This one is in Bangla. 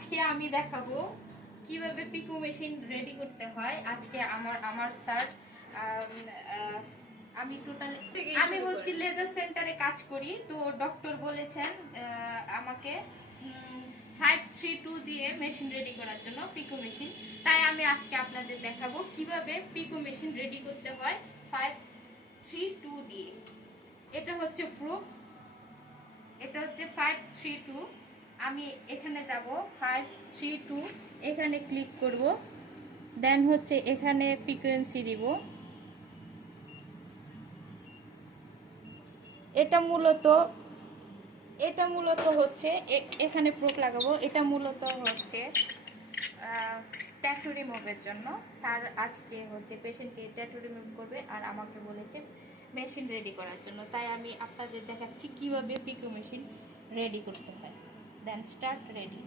আজকে আমি দেখাবো কীভাবে পিকো মেশিন রেডি করতে হয়। আজকে আমার আমার স্যার আমি টোটাল আমি হচ্ছে লেজার সেন্টারে কাজ করি। তো ডক্টর বলেছেন আমাকে ফাইভ থ্রি টু দিয়ে মেশিন রেডি করার জন্য পিকো মেশিন। তাই আমি আজকে আপনাদের দেখাবো কীভাবে পিকো মেশিন রেডি করতে হয় ফাইভ থ্রি টু দিয়ে। এটা হচ্ছে প্রুফ এটা হচ্ছে ফাইভ থ্রি টু আমি এখানে যাব ফাইভ থ্রি টু এখানে ক্লিক করব। দেন হচ্ছে এখানে ফ্রিকোয়েন্সি দিব। এটা মূলত এটা মূলত হচ্ছে এখানে প্রুফ লাগাবো। এটা মূলত হচ্ছে ট্যাটু রিমুভের জন্য। স্যার আজকে হচ্ছে পেশেন্টকে ট্যাটু রিমুভ করবে আর আমাকে বলেছে মেশিন রেডি করার জন্য। তাই আমি আপনাদের দেখাচ্ছি কীভাবে পিকো মেশিন রেডি করতে হয়। Then start ready